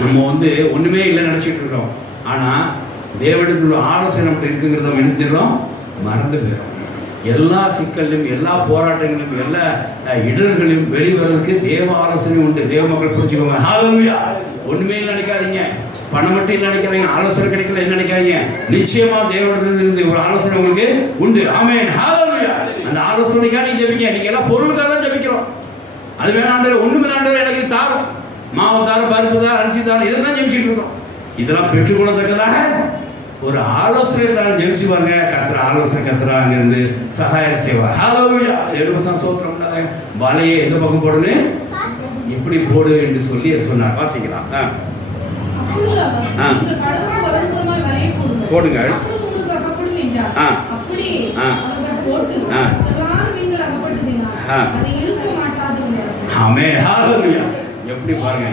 நம்ம ஒண்ணுமே இல்லை நினைச்சிட்டு இருக்கோம். ஆனா தேவனிடத்துல ஆலோசனை நமக்கு இருக்குங்கிறத நம்ம நினைச்சிடறோம், மறந்து போயிடும். எல்லா சிக்கல்லையும், எல்லா போராட்டங்களிலும், எல்லா இடர்களையும் வெளிவரதுக்கு தேவ ஆலோசனை உண்டு. தேவ மக்கள் புரிஞ்சுக்கோங்க. ஹல்லேலூயா. ஒண்ணுமே இல்லை நினைக்காதீங்க, பணம் மட்டும் இல்லை நினைக்காதீங்க, ஆலோசனை கிடைக்கல என்ன நினைக்காதீங்க. நிச்சயமா தேவனிடத்திலிருந்து ஒரு ஆலோசனை உங்களுக்கு உண்டு. ஆமென். ஹல்லேலூயா. அந்த ஆலோசனைக்காக நீங்க ஜெபிங்க. நீங்க எல்லாம் பொருளுக்காக தான் ஜெபிக்கிறோம். அது வேணாண்டவர், ஒண்ணுமே ஆண்டவர் எனக்கு தாரும், மாவு தாரும், பருப்பு தாரும், அரிசி தாரும், இதெல்லாம் ஜெபிச்சுட்டு இருக்கோம். இதெல்லாம் பெற்றுக்கொள்ளத்தக்கதாக ஒரு ஆலோசனை தான் ஜெபிச்சு பாருங்க. கர்த்தர் ஆலோசனை, கர்த்தர் அங்கிருந்து சகாயம் செய்வார். ஹல்லேலூயா. எருபசாம் சோத்திரம். வலையை எந்த பக்கம் போடுன்னு இப்படி போடு என்று சொல்லி சொன்னார். வாசிக்கலாம். போடுங்க. ஆமென். ஹல்லேலூயா. எப்படி பாருங்க.